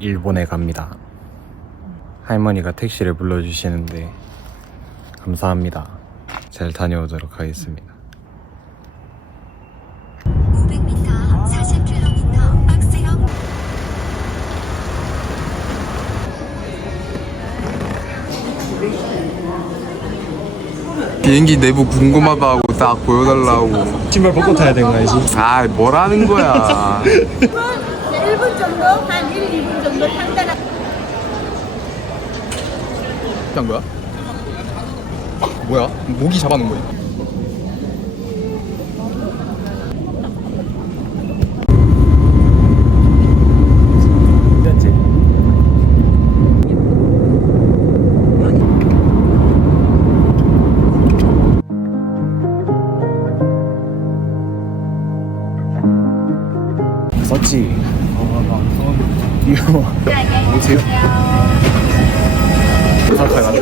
일본에 갑니다. 할머니가 택시를 불러주시는데 감사합니다. 잘 다녀오도록 하겠습니다. 500m, 40km, 박스형 비행기 내부 궁금하다고 딱 보여달라고 신발 벗고 타야 되는 거 알지? 아 뭐라는 거야 1분 정도? 한 1, 2분 정도 탄다라 한 거야? 뭐야? 모기 잡아놓은 거야? 이거 뭐세요? 사카 같다.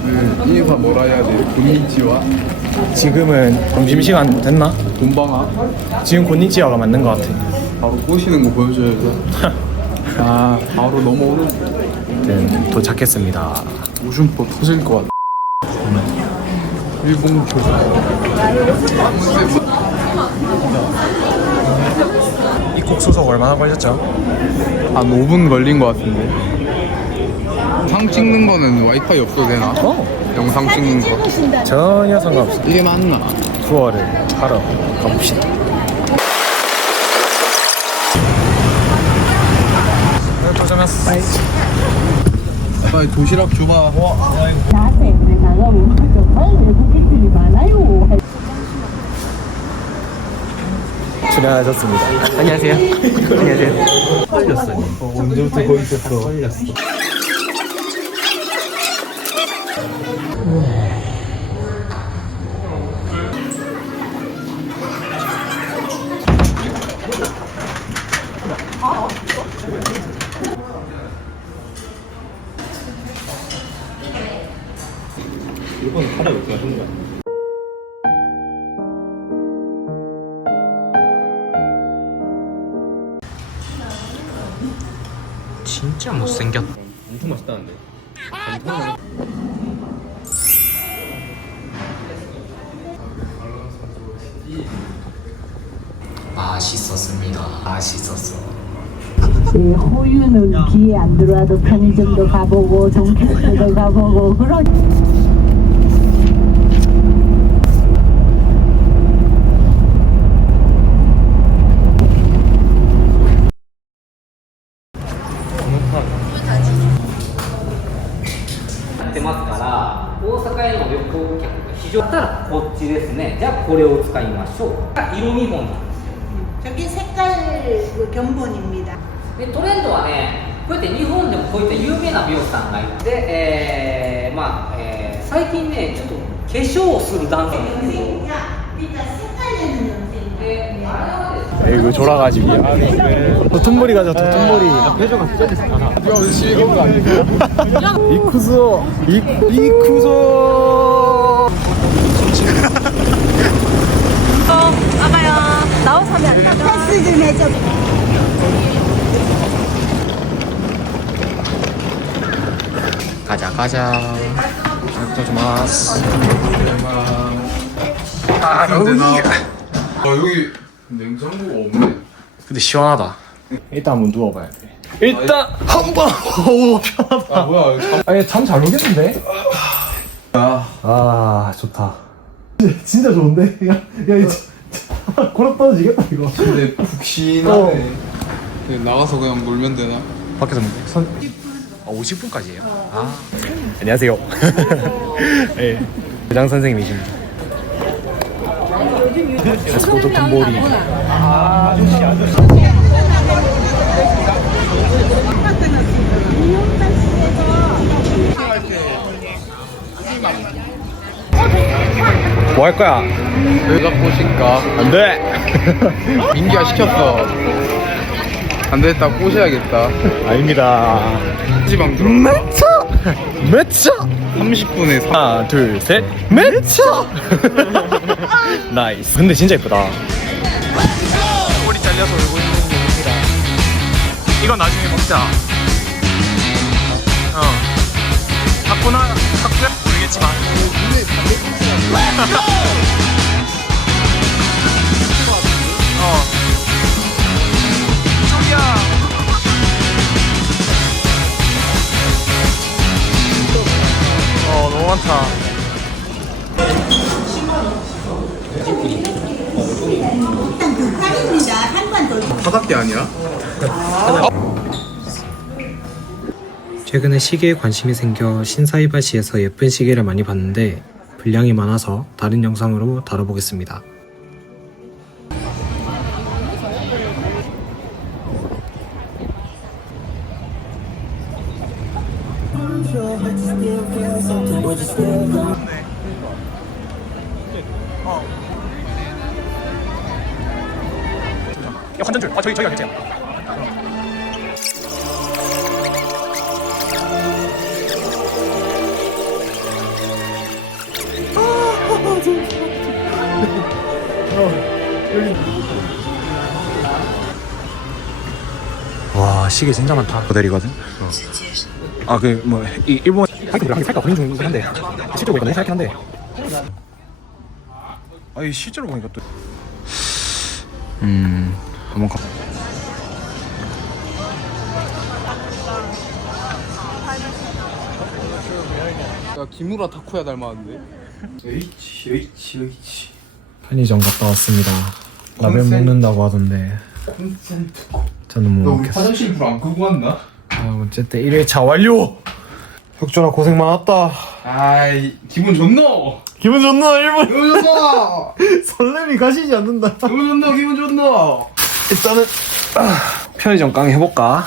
그 인사 뭐라 해야 돼? 곤니치와 지금은 점심시간 됐나? 곤방아 지금 곤니치와가 맞는 것 같아. 바로 꼬시는 거 보여줘야죠 아 바로 넘어오는 네, 도착했습니다. 오줌포 터질 것 같아 일본 교수 입국 수속 얼마나 걸렸죠? 한 5분 걸린 것 같은데 영상 찍는 거는 와이파이 없어도 되나? 어. 영상 찍는 거 전혀 상관없어. 이게 맞나? 투어를 하러 가봅시다. 네, 도전했어. 빨리 도시락 줘봐 많아요 출연하셨습니다. 안녕하세요. 안녕하세요. 떨렸어요. 언제부터 거기 있었어? 떨렸어. 진짜 못생겼다. 엄청 맛있다는데. 맛있었습니다. 맛있었어. 제 호유는 귀에 안 들어와도 편의점도 가보고 종캐스도 가보고 그런「 やってますから大阪への旅行客が非常だったらこっちですねじゃあこれを使いましょう色見本なんで 저기 색깔 그 견본입니다 すでトレンドはねこうやって日本でもこういった有名な美容師さんがいて、えーまあえー最近ねちょっと化粧をする男性なんで 이거 졸아가지고. 도톤보리 가자, 도톤보리. 표정가 쩌졌잖아. 이거 실건 거 아니야? 이쿠소. 이, 이쿠소. 패스 좀 해줘 가자, 가자. 아, 여기. 아 여기 냉장고가 없네 근데 시원하다. 일단 한번 누워봐야 돼. 일단 한번 오 편하다. 아 뭐야 참... 아니 잠잘 오겠는데? 아 아 좋다. 진짜 좋은데? 야, 야 이제 고라 떨어지겠다 이거. 근데 푹신하네 어. 그냥 나가서 그냥 놀면 되나? 밖에서 먹 선... 아 50분까지예요? 아 안녕하세요. 네 부장 선생님이십니다. 에스코트 톤보리. 뭐할 거야? 내가 꼬실까? 안 돼. 민기가 시켰어 안 되겠다 꼬셔야겠다 아닙니다. 지방 들어 매차! 매차! 30분에 3 하나, 둘, 셋, 매차! 나이스. 근데 진짜 예쁘다. 꼬리 잘려서 울고 있는 중입니다. 이거 나중에 먹자. 어. 갖고나 갖고야 모르겠지만. 너무 많다. 바닥이 아니야? 최근에 시계에 관심이 생겨 신사이바시에서 예쁜 시계를 많이 봤는데 분량이 많아서 다른 영상으로 다뤄보겠습니다. 야 환전줄. 아 저기 저기가 결제야. 와 시계 진짜 많다. 모델이거든? 아그 뭐 일본 하이트 한개 살까 고민 중이긴 한데 실제로 보니까 너무 살긴 한데. 아니 실제로 보니까 또 음 한번 가. 야 기무라 타코야 닮았는데. H H H. 편의점 갔다 왔습니다. 라면 콘센- 먹는다고 하던데 콘센트. 저는 못너 우리 먹겠어. 화장실 불안 끄고 왔나? 아, 어쨌든 1회차 완료! 혁준아 고생 많았다. 아이 기분 좋노. 기분 좋나 일본 기분 좋노. 설렘이 가시지 않는다. 기분 좋노 기분 좋노. 일단은 아, 편의점 깡 해볼까?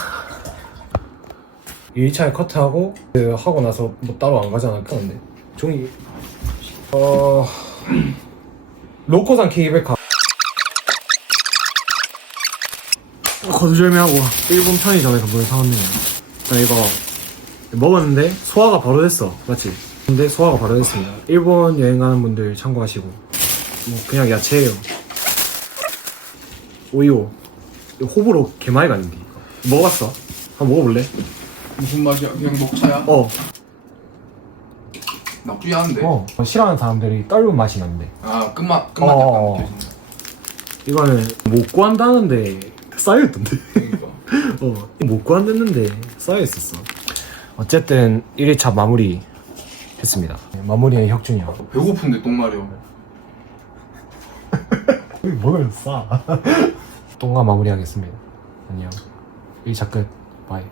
1차에 커트하고 그 하고 나서 뭐 따로 안 가지 않을까 근데 종이 어 로코산 K200카 거두절미하고 일본 편의점에서 뭘 사왔느냐 나 이거 먹었는데 소화가 바로 됐어 맞지? 근데 소화가 바로 됐습니다 일본 여행 가는 분들 참고하시고 뭐 그냥 야채예요 오이오 호불호 개 많이 가는데 이거 먹어봤어? 한번 먹어볼래? 무슨 맛이야? 그냥 녹차야? 어, 나쁘지 않은데. 어 싫어하는 사람들이 떫은 맛이 난대 아 끝맛 끝맛 어, 약간 어. 느껴진다. 이거는 못 구한다는데 쌓여있던데 그러니까. 어, 못 구한댔는데 쌓여있었어 어쨌든 1회차 마무리 했습니다. 마무리의 혁준이야 배고픈데 똥 마려. 뭘 싸? 똥과 마무리하겠습니다. 안녕. 1차 끝. 바이.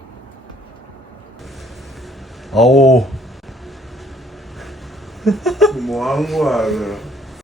아오. 뭐 하는 거야, 이거?